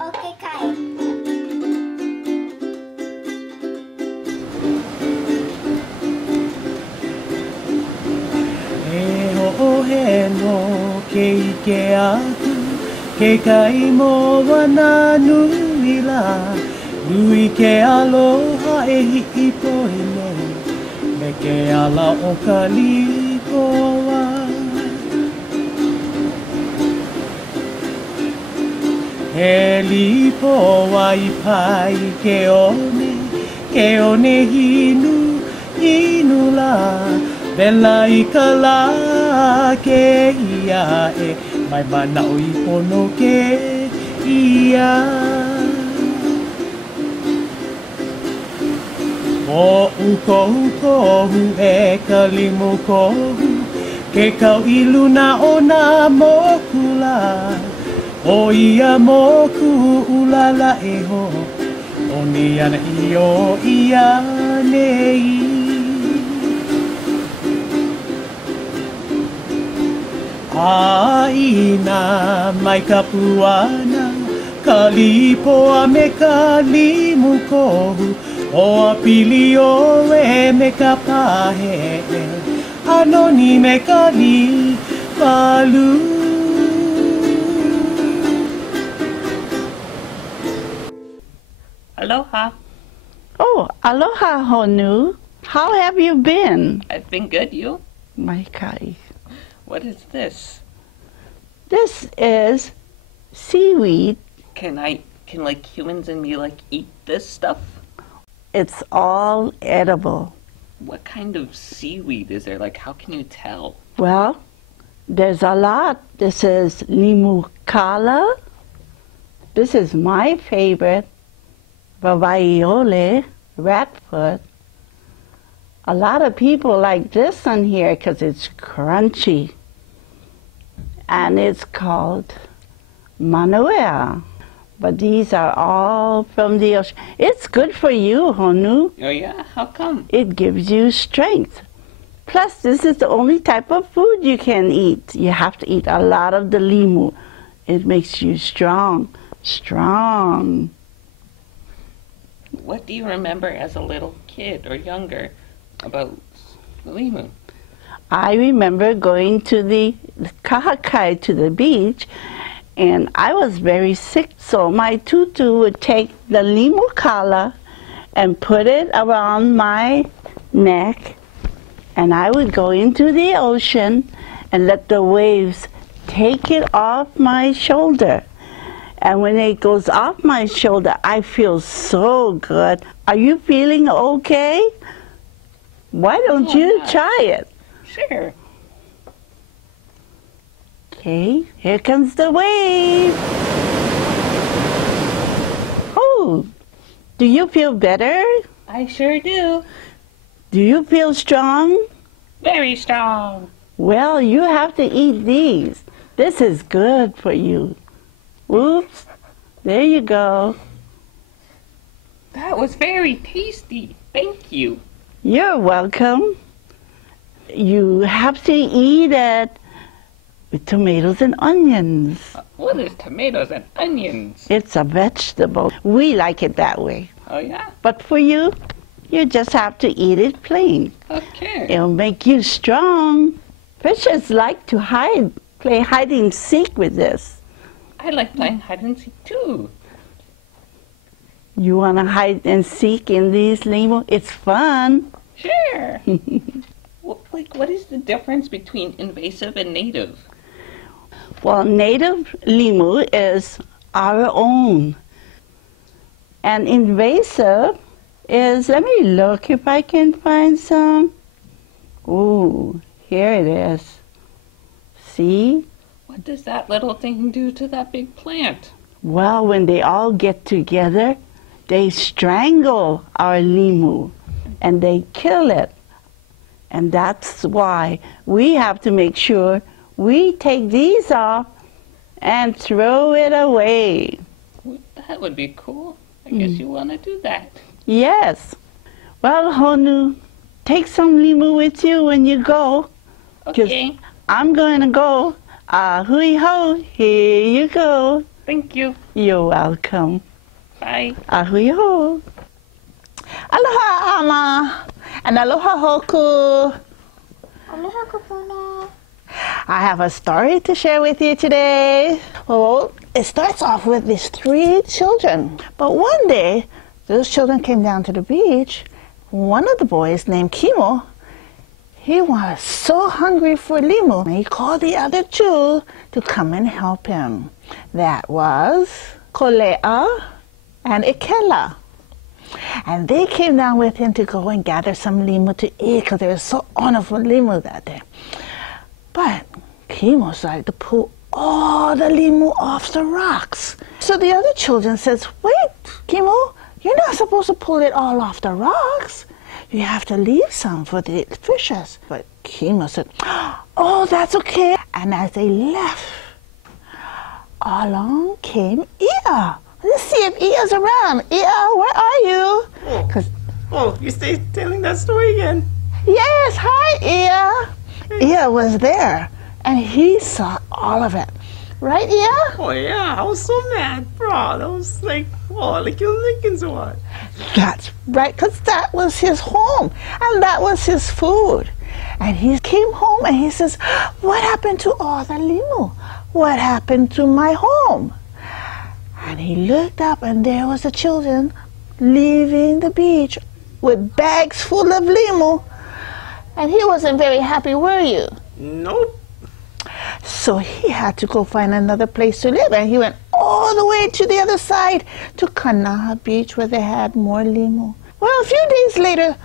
o ke kai. E ho'ohe no ke ike aku, ke kai mo wana nui la, nui ke aloha e hi'i poe nei, me ke ala o ka lipoa. He lipoa I pai ke one hinu, hinu la, Bela I ka la ke ia e mai mana o I pono ke ia. O kohu kohu e ka limu kohu, ke kau I luna o nā moku la. O ia moku ulala e ho, o ni ana I o ia nei. Aina mai ka puana, ka lipoa me ka limu kohu, o a pili o e me ka pahe'e, anoni me ka li palu. Aloha. Oh, aloha, Honu. How have you been? I've been good, you? My kai. What is this? This is seaweed. Can like humans and me like eat this stuff? It's all edible. What kind of seaweed is there? Like, how can you tell? Well, there's a lot. This is limu kala. This is my favorite. Waihe'e ratfoot. A lot of people like this one here because it's crunchy. And it's called manuea. But these are all from the ocean. It's good for you, Honu. Oh yeah? How come? It gives you strength. Plus, this is the only type of food you can eat. You have to eat a lot of the limu. It makes you strong. Strong. What do you remember as a little kid or younger about the limu? I remember going to the kahakai, to the beach, and I was very sick, so my tutu would take the limu kala and put it around my neck, and I would go into the ocean and let the waves take it off my shoulder. And when it goes off my shoulder, I feel so good. Are you feeling okay? Why don't you try it? Sure. Okay, here comes the wave. Oh, do you feel better? I sure do. Do you feel strong? Very strong. Well, you have to eat these. This is good for you. Oops, there you go. That was very tasty. Thank you. You're welcome. You have to eat it with tomatoes and onions. What is tomatoes and onions? It's a vegetable. We like it that way. Oh yeah? But for you, you just have to eat it plain. Okay. It'll make you strong. Fishes like to play hide and seek with this. I like playing hide and seek too. You want to hide and seek in these limu? It's fun. Sure. What is the difference between invasive and native? Well, native limu is our own. And invasive is, let me look if I can find some. Ooh, here it is. See? What does that little thing do to that big plant? Well, when they all get together, they strangle our limu and they kill it. And that's why we have to make sure we take these off and throw it away. That would be cool. I guess you want to do that. Yes. Well, Honu, take some limu with you when you go. Okay. I'm going to go. Hui ho, here you go. Thank you. You're welcome. Bye. Ahui ho. Aloha, Ama. And aloha, Hoku. Aloha, Kupuna. I have a story to share with you today. Well, it starts off with these 3 children. But one day, those children came down to the beach. One of the boys, named Kimo, he was so hungry for limu. He called the other 2 to come and help him. That was Kolea and Ikela. And they came down with him to go and gather some limu to eat because they were so honored for limu that day. But Kimo started to pull all the limu off the rocks. So the other children says, wait, Kimo, you're not supposed to pull it all off the rocks. You have to leave some for the fishes. But Kimo said, oh, that's okay. And as they left, along came Ia. Let's see if Ia's around. Ia, where are you? Oh, you stay telling that story again. Yes, hi, Ia. Ia was there, and he saw all of it. Right, Ia? Oh, yeah, I was so mad, bro. I was like, oh, like you're Lincoln's or what? That's right, because that was his home, and that was his food. And he came home, and he says, what happened to all the limu? What happened to my home? And he looked up, and there was the children leaving the beach with bags full of limu. And he wasn't very happy, were you? Nope. So he had to go find another place to live, and he went all the way to the other side to Kanaha Beach where they had more limu. Well, a few days later,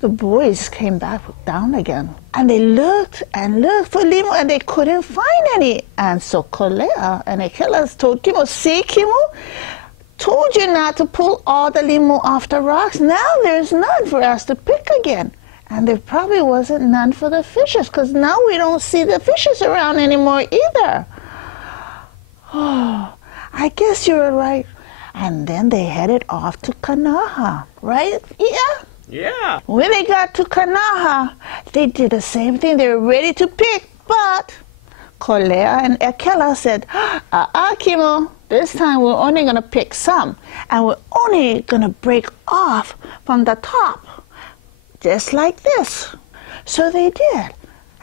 the boys came back down again, and they looked and looked for limu, and they couldn't find any. And so Kolea and Akela told Kimo, see, Kimo, told you not to pull all the limu off the rocks. Now there's none for us to pick again. And there probably wasn't none for the fishes, because now we don't see the fishes around anymore either. Oh, I guess you were right. And then they headed off to Kanaha, right? Yeah? Yeah. When they got to Kanaha, they did the same thing. They were ready to pick, but Kolea and Akela said, Kimo, this time we're only going to pick some, and we're only going to break off from the top. Just like this. So they did.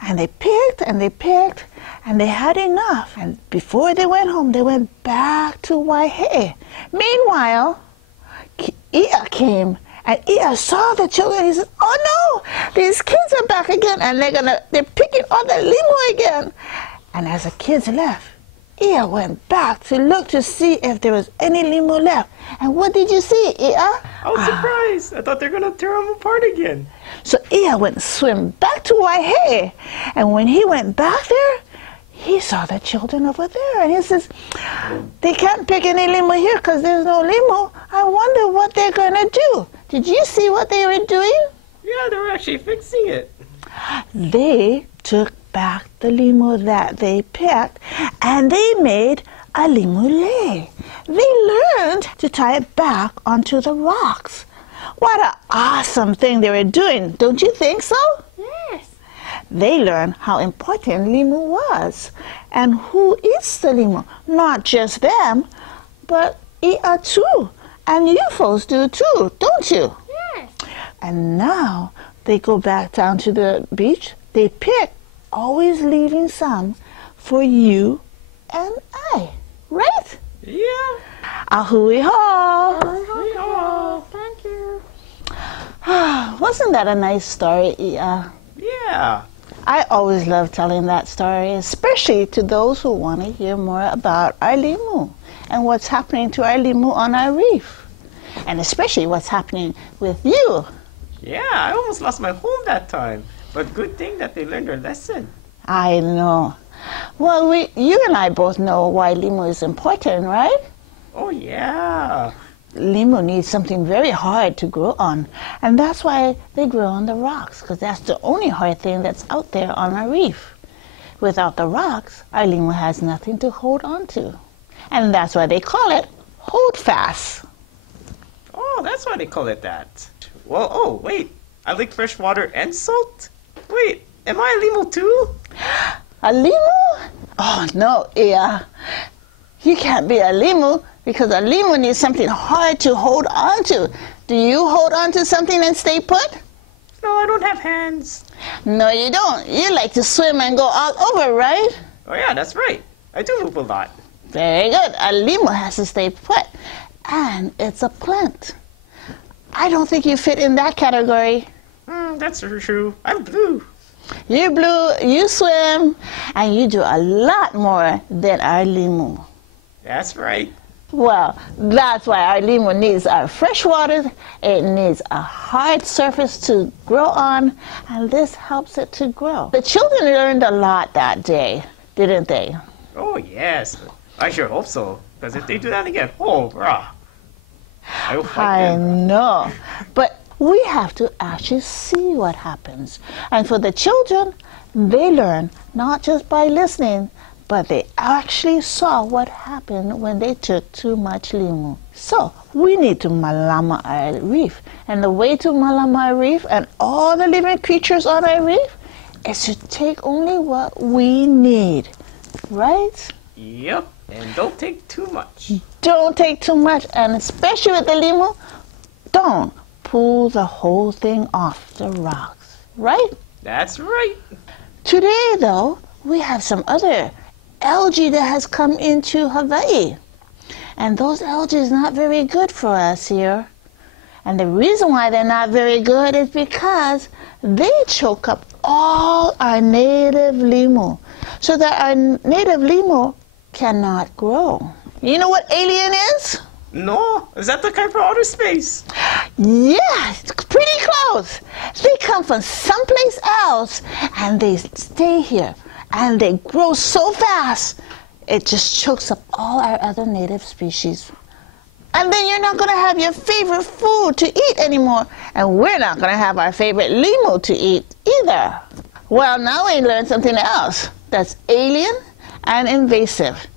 And they picked and they picked and they had enough. And before they went home, they went back to Waihe'e. Meanwhile, Ia came and Ia saw the children. He said, oh no, these kids are back again and they're picking all the limu again. And as the kids left, Ia went back to look to see if there was any limu left. And what did you see, Ia? I was surprised. I thought they were going to tear them apart again. So Ia went swim back to Waihe'e. And when he went back there, he saw the children over there. And he says, they can't pick any limu here because there's no limu. I wonder what they're going to do. Did you see what they were doing? Yeah, they were actually fixing it. They took back the limu that they picked, and they made a limu lei. They learned to tie it back onto the rocks. What an awesome thing they were doing, don't you think so? Yes. They learned how important limu was, and who eats the limu. Not just them, but Ia too, and you folks do too, don't you? Yes. And now they go back down to the beach. They pick, always leaving some for you and I, right? Yeah. Ahui ho! Oh, thank you. Wasn't that a nice story, Ia? Yeah. I always love telling that story, especially to those who want to hear more about our limu and what's happening to our limu on our reef, and especially what's happening with you. Yeah, I almost lost my home that time. But good thing that they learned their lesson. I know. Well, you and I both know why limu is important, right? Oh, yeah. Limu needs something very hard to grow on, and that's why they grow on the rocks, because that's the only hard thing that's out there on our reef. Without the rocks, our limu has nothing to hold on to, and that's why they call it hold fast. Oh, that's why they call it that. Well, oh, wait. I like fresh water and salt? Wait, am I a limu too? A limu? Oh, no, Ia. You can't be a limu. because a limu needs something hard to hold on to. Do you hold on to something and stay put? No, I don't have hands. No, you don't. You like to swim and go all over, right? Oh yeah, that's right. I do move a lot. Very good. A limu has to stay put. And it's a plant. I don't think you fit in that category. That's true. I'm blue. You're blue, you swim, and you do a lot more than our limu. That's right. Well, that's why our limu needs our fresh water. It needs a hard surface to grow on, and this helps it to grow. The children learned a lot that day, didn't they? Oh yes. I sure hope so. Because if they do that again, oh, brah. I will fight I them. know, but we have to actually see what happens. And for the children, they learn not just by listening, but they actually saw what happened when they took too much limu. So we need to malama our reef. And the way to malama our reef and all the living creatures on our reef is to take only what we need, right? Yep. And don't take too much. Don't take too much, and especially with the limu, don't pull the whole thing off the rocks, right? That's right. Today, though, we have some other algae that has come into Hawaii. And those algae is not very good for us here. And the reason why they're not very good is because they choke up all our native limu, so that our native limu cannot grow. You know what alien is? No, is that the kind from outer space? Yeah, it's pretty close. They come from someplace else and they stay here and they grow so fast it just chokes up all our other native species. And then you're not going to have your favorite food to eat anymore, and we're not going to have our favorite limu to eat either. Well, now we learned something else that's alien and invasive.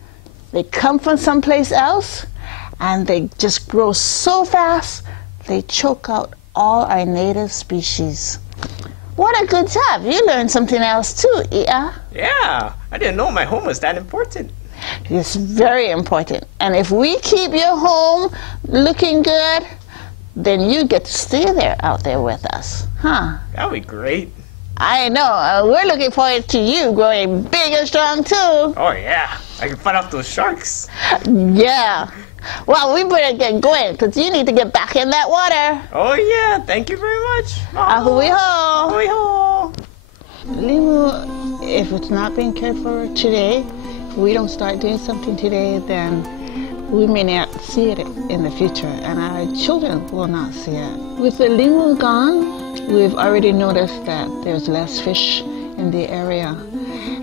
They come from someplace else and they just grow so fast they choke out all our native species. What a good job. You learned something else too, Ia. Yeah, I didn't know my home was that important. It's very important. And if we keep your home looking good, then you get to stay there out there with us. Huh? That would be great. I know. We're looking forward to you growing big and strong too. Oh yeah, I can fight off those sharks. Yeah. Well, we better get going because you need to get back in that water. Oh yeah, thank you very much. Ahui ho. Ahui ho. Limu, if it's not being cared for today, if we don't start doing something today, then we may not see it in the future, and our children will not see it. With the limu gone, we've already noticed that there's less fish in the area.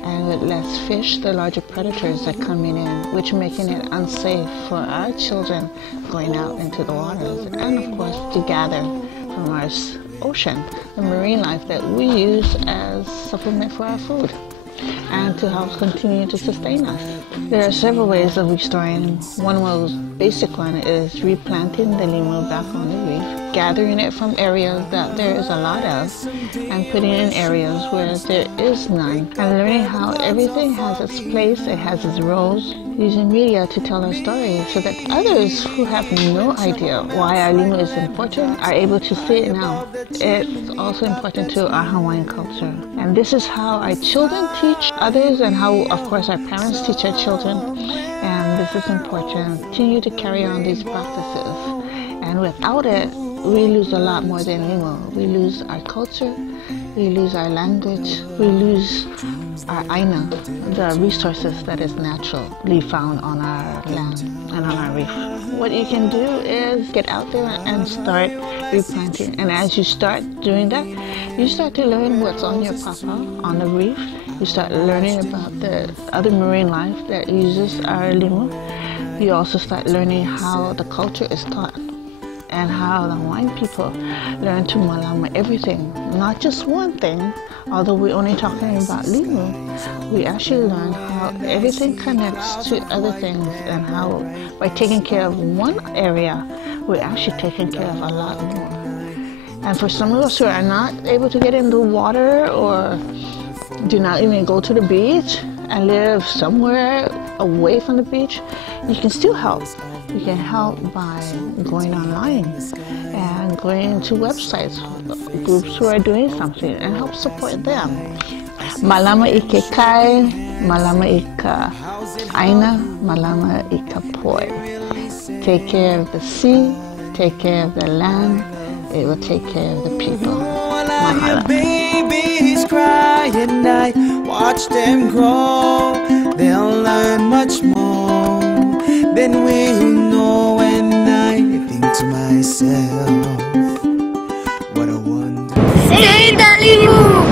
And with less fish, the larger predators are coming in, which making it unsafe for our children going out into the waters. And of course, to gather from our ocean, the marine life that we use as supplement for our food and to help continue to sustain us. There are several ways of restoring. One most basic one is replanting the limu back on the reef, gathering it from areas that there is a lot of, and putting it in areas where there is none, and learning how everything has its place, it has its roles, using media to tell our story so that others who have no idea why our limu is important are able to see it now. It's also important to our Hawaiian culture. And this is how our children teach others and how, of course, our parents teach our children. And this is important. Continue to carry on these practices. And without it, we lose a lot more than limu. We lose our culture, we lose our language, we lose our aina, the resources that is naturally found on our land and on our reef. What you can do is get out there and start replanting. And as you start doing that, you start to learn what's on your papa on the reef. You start learning about the other marine life that uses our limu. You also start learning how the culture is taught and how the Hawaiian people learn to malama everything, not just one thing. Although we're only talking about limu, we actually learn how everything connects to other things, and how by taking care of one area, we're actually taking care of a lot more. And for some of us who are not able to get in the water or do not even go to the beach and live somewhere away from the beach, you can still help. You can help by going online and going to websites, groups who are doing something, and help support them. Malama i ke kai, malama i ka aina, malama i ka poi. Take care of the sea, take care of the land, it will take care of the people. Mahalo. Babies cry at night, watch them grow, they'll learn much more than we who know. And I think to myself, what a wonder. Say the limu!